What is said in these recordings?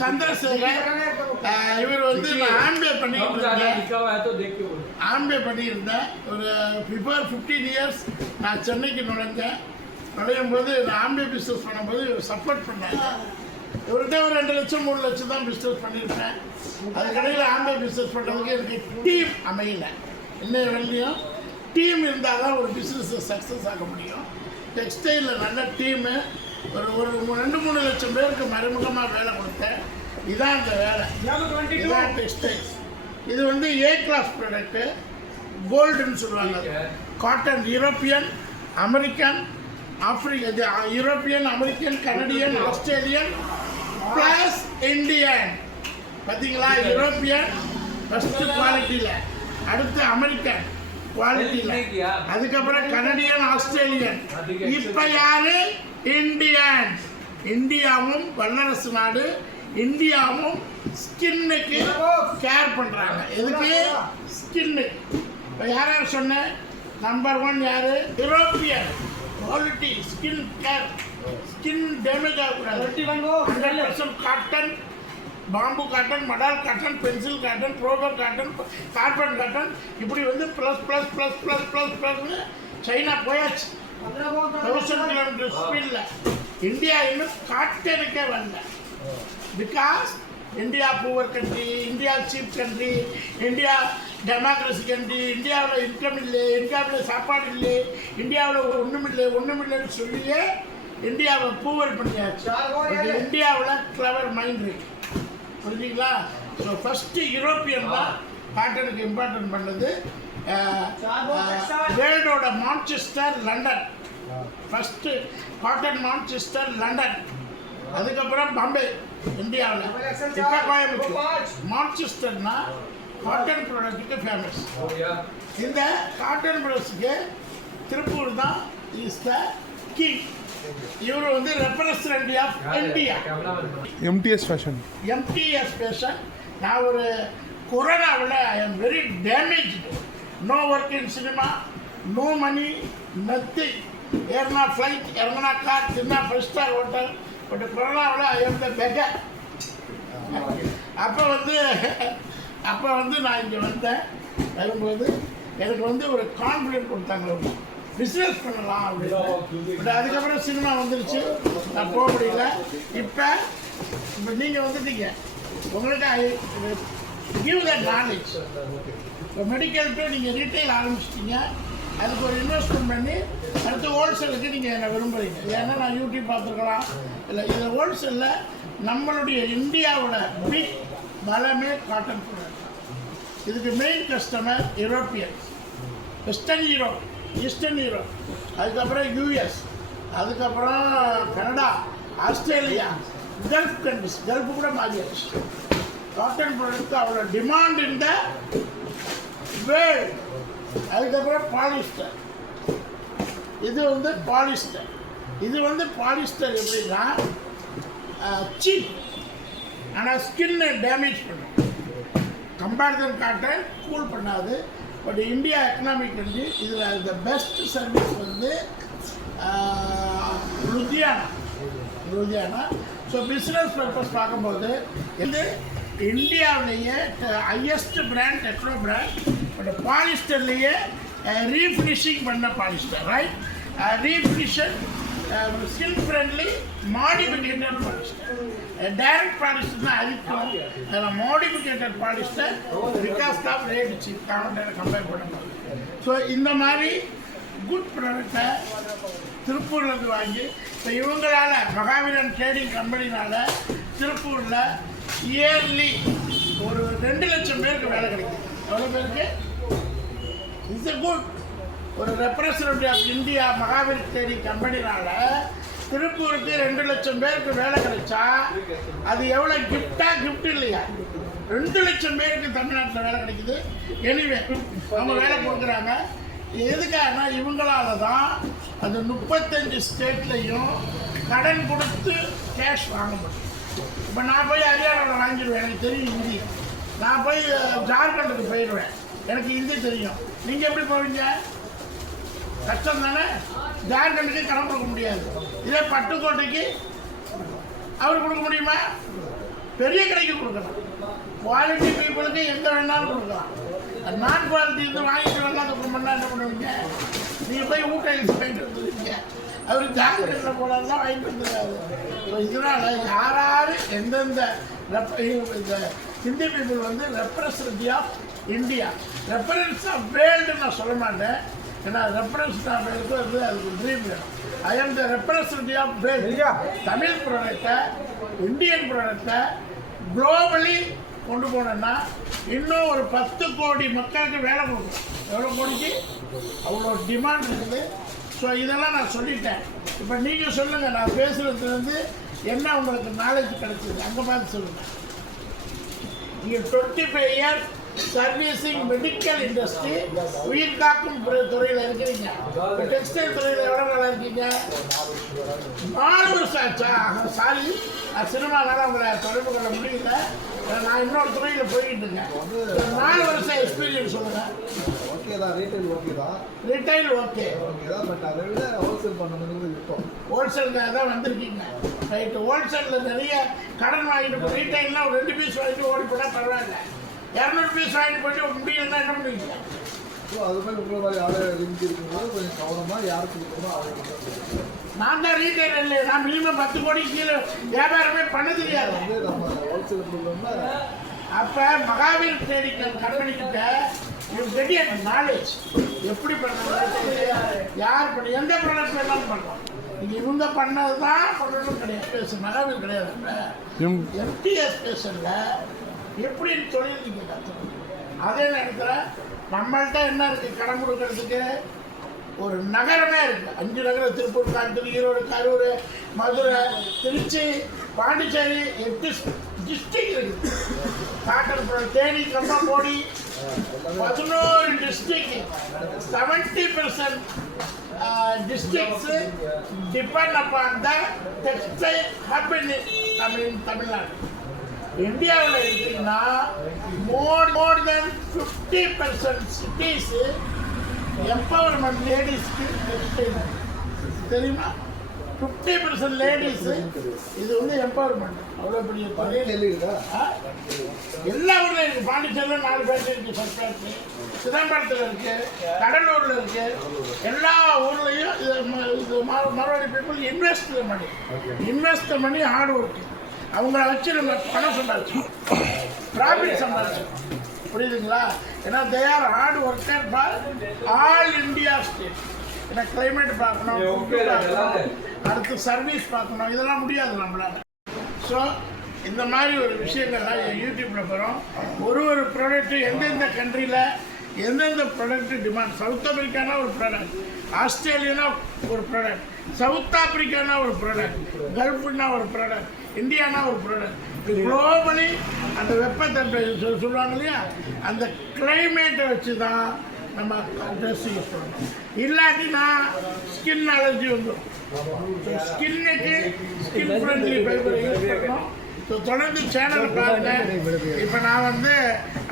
சந்திரசேகர் இவர் வந்து நான் ஆம்பே பண்ணிட்டு இருந்தேன் பண்ணியிருந்தேன் ஒரு பிஃபோர் ஃபிஃப்டீன் இயர்ஸ் நான் சென்னைக்கு நுழைஞ்சேன் நுழையும் போது நான் ஆம்பே பிஸ்னஸ் பண்ணும்போது இவர் சப்போர்ட் பண்ணாங்க இவர்கிட்ட ஒரு ரெண்டு லட்சம் மூணு லட்சம் தான் பிஸ்னஸ் பண்ணியிருப்பேன் அதுக்கடையில் ஆம்பே பிஸ்னஸ் பண்ணுறதுக்கு எனக்கு டீம் அமையல இன்னைய வரையும் டீம் இருந்தால் தான் ஒரு பிஸ்னஸை சக்ஸஸ் ஆக முடியும் டெக்ஸ்டைலில் நல்ல டீமு ஒரு ஒரு ரெண்டு மூணு லட்சம் பேருக்கு மறைமுகமாக வேலை கொடுத்தேன். இதான் அந்த வேலை. இதான் டெக்ஸ்டைல்ஸ் இது வந்து ஏ கிளாஸ் ப்ராடக்ட்டு கோல்டுன்னு சொல்லுவாங்க. காட்டன் யூரோப்பியன் அமெரிக்கன் ஆப்பிரிக்க இது European American Canadian Australian plus Indian பார்த்தீங்களா யூரோப்பியன் ஃபஸ்ட்டு குவாலிட்டியில் அடுத்து அமெரிக்கன் குவாலிட்டியில் அதுக்கப்புறம் கனடியன் ஆஸ்திரேலியன் இப்போ யாரு இந்தியன் இந்தியாவும் வல்லரசு நாடு. இந்தியாவும் ஸ்கின்னுக்கு கேர் பண்றாங்க. எதுக்கு? ஸ்கின்னு. இப்போ யார் யார்? சொன்னேன் நம்பர் ஒன் யாரு European quality skin care skin damage ஆகக்கூடாது காட்டன் பாம்பு cotton மடால் cotton pencil cotton proper cotton carbon cotton இப்படி வந்து plus plus plus plus plus ப்ளஸ்னு China போயாச்சு. தௌசண்ட் கிலோமீட்டர் ஸ்பீடில் இந்தியா இன்னும் காட்டனுக்கே வரல. Because India poor country India cheap country India democracy country இந்தியாவில் இன்கம் இல்லை இந்தியாவில் சாப்பாடு இல்லை இந்தியாவில் ஒன்றும் இல்லை ஒன்றும் இல்லைன்னு சொல்லியே இந்தியாவை பூவர் பண்ணியாச்சு. இந்தியாவில் கிளவர் மைண்ட் இருக்கு. புரிஞ்சுங்களா? ஸோ ஃபஸ்ட்டு யூரோப்பியன் தான் காட்டனுக்கு இம்பார்ட்டன்ட் பண்ணது. வேர்ல்டோட Manchester London first cotton Manchester London அதுக்கப்புறம் பாம்பே இந்தியாவில். இப்போ கோயம்புத்தூர் மான்செஸ்டர்னா காட்டன் ப்ராடக்ட்டுக்கு ஃபேமஸ் இந்த காட்டன் ப்ராடக்ட்ஸுக்கு திருப்பூர் தான் இஸ் த கிங் இவர் வந்து represent of India MDS fashion MDS patient நான் ஒரு கொரோனாவில் I am very damage no work in cinema no money nothing ஏறினா ஃப்ளைட் இறங்கினா கார் தின்னா ஃபைவ் ஸ்டார் ஹோட்டல் பட் கொரோனாவில் ஐ எம் த அப்போ வந்து அப்போ வந்து நான் இங்கே வந்தேன். வரும்போது எனக்கு வந்து ஒரு கான்ஃபிடென்ட் கொடுத்தாங்க பிஸ்னஸ் பண்ணலாம் அப்படின்னு. பட் அதுக்கப்புறம் சினிமா வந்துருச்சு. நான் போக முடியல. இப்போ இப்போ நீங்கள் வந்துட்டீங்க. உங்களுக்கு கிவ் தட் நாலேஜ் இப்போ மெடிக்கல் டு நீங்கள் ரீட்டைல் ஆரம்பிச்சிட்டீங்க. அதுக்கு ஒரு இன்வெஸ்ட்மெண்ட் பண்ணி அடுத்து ஹோல்சேலுக்கு நீங்கள் என்ன விரும்புகிறீங்க ஏன்னா நான் யூடியூப் பார்த்துருக்கலாம். இல்லை இதில் ஹோல்சேலில் நம்மளுடைய இந்தியாவோட பிக் பலமே காட்டன் ப்ராடக்ட் இதுக்கு main customer Europeans western Europe eastern Europe அதுக்கப்புறம் யூஎஸ் அதுக்கப்புறம் Canada Australia gulf countries gulf கூட மாறியாச்சு. காட்டன் ப்ராடக்ட் அவ்வளோ டிமாண்ட் இந்த வேல் அதுக்கப்புறம் பாலிஸ்டர் இது வந்து பாலிஸ்டர் இது வந்து பாலிஸ்டர் எப்படின்னா சீப் ஆனால் ஸ்கின்னை டேமேஜ் பண்ணும். கம்பேரிசன் காட்டன் கூல் பண்ணாது. பட் இந்தியா எக்கனாமிக் வந்து இதில் த பெஸ்ட் சர்வீஸ் வந்து Ludhiana Ludhiana so business purpose பார்க்கும்போது இது இந்தியாவிலேயே highest brand techno brand but பாலிஸ்டர்லேயே refinishing பண்ண polyester right refinishing skill friendly modificated polyester direct polyester தான் அதிகம் அதில் modificated polyester because of rate cheap common compare பண்ண so இந்த மாதிரி குட் ப்ராடக்டை திருப்பூர்லேருந்து வாங்கி இப்போ இவங்களால் மகாவீரன் ட்ரேடிங் கம்பெனினால் திருப்பூரில் இயர்லி ஒரு ரெண்டு லட்சம் பேருக்கு வேலை கிடைக்குது எவ்வளோ பேருக்கு? இட்ஸ் குட் ஒரு ரெப்ரசன்டேட்டிவ் ஆஃப் இந்தியா மகாவீர் தேடி கம்பெனினால திருப்பூருக்கு ரெண்டு லட்சம் பேருக்கு வேலை கிடைச்சா அது எவ்வளோ கிஃப்டா கிஃப்ட் இல்லையா? ரெண்டு லட்சம் பேருக்கு தமிழ்நாட்டில் வேலை கிடைக்குது. எனிவே அவங்க வேலை கொடுக்குறாங்க. எதுக்காகனா இவங்களால தான் அந்த முப்பத்தஞ்சு ஸ்டேட்லேயும் கடன் கொடுத்து கேஷ் வாங்க முடியும். இப்போ நான் போய் ஹரியானாவில் வாங்கிடுவேன். எனக்கு தெரியும் ஹிந்தி நான் போய் ஜார்க்கண்டுக்கு போயிடுவேன். எனக்கு ஹிந்தி தெரியும். நீங்கள் எப்படி போவீங்க? கஷ்டம் தானே? ஜார்க்கண்டுக்கு கடன் கொடுக்க முடியாது. இதே பட்டுக்கோட்டைக்கு அவர் கொடுக்க முடியுமா? பெரிய கடைக்கு கொடுக்கலாம். குவாலிட்டி பீப்புளுக்கு எந்த வேணாலும் கொடுக்கலாம். நான் குவாலிட்டி இருந்து வாங்கிட்டு வேணா அதை பண்ணால் என்ன பண்ணுவீங்க? நீங்கள் போய் ஊட்டையில் வாங்கிட்டு இருந்துருக்கீங்க அவர் ஜாங்கிரத்தில் போனாலும் தான் வாங்கிட்டு வந்துருக்காரு இதனால் யாராரு எந்தெந்த இந்த ஹிந்தி பீப்புள் வந்து representative of India reference of world நான் சொல்ல மாட்டேன். ஏன்னா ரெஃபரன்ஸ் ஆஃப் வேர்ல்டு வந்து அதுக்கு ட்ரீம் வேணும். I am the representative of world Tamil ப்ராடக்டை இந்தியன் ப்ராடக்டை குளோபலி கொண்டு போனோன்னா இன்னும் ஒரு பத்து கோடி மக்களுக்கு வேலை கொடுக்கும். எவ்வளோ கோடிக்கு? அவ்வளோ டிமாண்ட் இருக்குது. ஸோ இதெல்லாம் நான் சொல்லிட்டேன். இப்போ நீங்கள் சொல்லுங்கள் நான் பேசுகிறதுலேருந்து என்ன உங்களுக்கு நாலேஜ் கிடைச்சிது? அங்கே பார்த்து சொல்லுங்கள் நீங்கள் twenty five years servicing medical industry உயிர் காக்கும் துறையில் இருக்கிறீங்க. இப்போ டெக்ஸ்டைல் துறையில் எவ்வளோ நல்லா இருக்கீங்க? நாலு வருஷம் ஆச்சா சாரி நான் சினிமானால உங்களை தொடர்பு கொள்ள முடியல. நான் இன்னொரு துறையில் போய்கிட்டு இருக்கேன். நாலு வருஷம் எக்ஸ்பீரியன்ஸ் சொல்லுங்கள் ஓகே தான். ரீட்டைல் ஓகே தான். ரிட்டைல் ஓகே ஓகே தான் பட் அதை விட ஹோல்சேல் பண்ணணுங்கிறது விருப்பம். ஹோல்சேலுக்காக தான் வந்திருக்கீங்க. ரைட்டு ஹோல்சேலில் நிறைய கடன் வாங்கிட்டு ரீட்டைல்னா ஒரு ரெண்டு பீஸ் வாங்கிட்டு ஓடி போனால் பரவாயில்ல. இரநூறு பீஸ் வாங்கிட்டு போயிட்டு முடியலன்னா என்ன பண்ணுவீங்க? ஸோ அது மாதிரி உங்களை மாதிரி ஆளு லிமிட் இருக்கும்போது கொஞ்சம் கவனமாக யாருக்கு கொடுக்கணுமோ அவங்க நான் தான் ரீட்டைல் இல்லை. நான் மினிமம் பத்து கோடி கீழே வியாபாரமே பண்ண தெரியாது. வந்து நம்ம ஹோல்சேல் கொடுக்கணும்னா அப்போ Mahavir trading company get a knowledge எப்படி பண்ணுறது யார் பண்ண எந்த ப்ராடக்ட் வேணாலும் பண்ணலாம் இது இவங்க பண்ணது தான் பண்ணணும் கிடையாது. பேசு மகாவீர் கிடையாது. எம் எம்டிஎஸ் ஸ்டேஷனில் எப்படி தொழில் நீங்கள் கற்றுக்கணும் அதே நேரத்தில் நம்மள்ட்ட என்ன இருக்குது கடன் கொடுக்கறதுக்கு ஒரு நகரமே இருக்குது அஞ்சு நகரம் திருப்பூர் காஞ்சிபுரம் ஈரோடு கரூர் மதுரை திருச்சி பாண்டிச்சேரி எட்டு டிஸ்ட்ரிக்ட் இருக்குது காட்டன்புரம் தேனி கம்பம்போடி பதினோரு district seventy percent டிஸ்ட்ரிக்ட்ஸு depend upon the textile hub in Tamil Tamilnadu. இந்தியாவில் எடுத்தீங்கன்னா more more then fifty percent cities empowerment லேடிஸ்க்கு டெக்ஸ்டைல் தெரியுமா? ஃபிஃப்டி பர்சன்ட் லேடிஸு இது வந்து எம்பவர்மெண்ட் அவ்வளோ பெரிய ஆ? எல்லா ஊர்லயும் இருக்கு. பாண்டிச்சேரியில் நாலு பேர் இருக்கு ஃபர்ஸ்ட் ஃபேக்ட்ரி சிதம்பரத்தில் இருக்கு கடலூர்ல இருக்கு. எல்லா ஊர்லயும் இது இது மறுபடி people invest money invest money hard work அவங்கள வச்சு நம்ம பணம் சம்பாதிச்சோம் ப்ராஃபிட் சம்பாதிச்சோம் புரியுதுங்களா? ஏன்னா they are hard worker for all India state ஏன்னா கிளைமேட் பார்க்கணும் பார்க்கணும் அடுத்து சர்வீஸ் பார்க்கணும். இதெல்லாம் முடியாது நம்மளால. ஸோ இந்த மாதிரி ஒரு விஷயங்கள்லாம் என் யூடியூப்பில் வரும். ஒரு ஒரு ப்ராடக்ட்டு எந்தெந்த கண்ட்ரியில் எந்தெந்த ப்ராடக்ட் டிமாண்ட் சவுத் அமெரிக்கானா ஒரு ப்ராடக்ட் ஆஸ்திரேலியானா ஒரு ப்ராடக்ட் சவுத் ஆப்பிரிக்கானா ஒரு ப்ராடக்ட் கல்ஃப்னா ஒரு ப்ராடக்ட் இந்தியானா ஒரு ப்ராடக்ட் குளோபலி அந்த வெப்பத்தன்மை சொல் சொல்லுவாங்க இல்லையா? அந்த கிளைமேட்டை வச்சு தான் நம்ம ட்ரெஸ் யூஸ் பண்ணணும். இல்லாட்டினா ஸ்கின் அலர்ஜி வந்துடும் ஸ்கின்னுக்கு ஸ்கின் ஃப்ரெண்ட்லி ஃபைபர் யூஸ் பண்ணணும். ஸோ தொடர்ந்து சேனல் பாருங்க. இப்போ நான் வந்து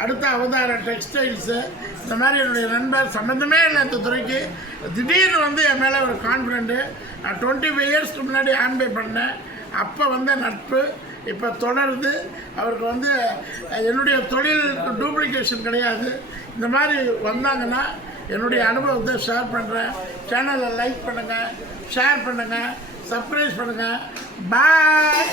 அடுத்த அவதார டெக்ஸ்டைல்ஸு இந்த மாதிரி என்னுடைய நண்பர் சம்மந்தமே இல்லை இந்த துறைக்கு. திடீர்னு வந்து என் மேலே ஒரு கான்ஃபிடென்ட்டு நான் டுவெண்ட்டி ஃபைவ் இயர்ஸ்க்கு முன்னாடி ஆன்பே பண்ணேன். அப்போ வந்த நட்பு. இப்போ தொடர்ந்து அவருக்கு வந்து என்னுடைய தொழில் டூப்ளிகேஷன் கிடையாது. இந்த மாதிரி வந்தாங்கன்னா என்னுடைய அனுபவத்தை ஷேர் பண்ணுறேன் சேனலை லைக் பண்ணுங்கள் ஷேர் பண்ணுங்கள் சப்ஸ்கிரைப் பண்ணுங்கள் பாய்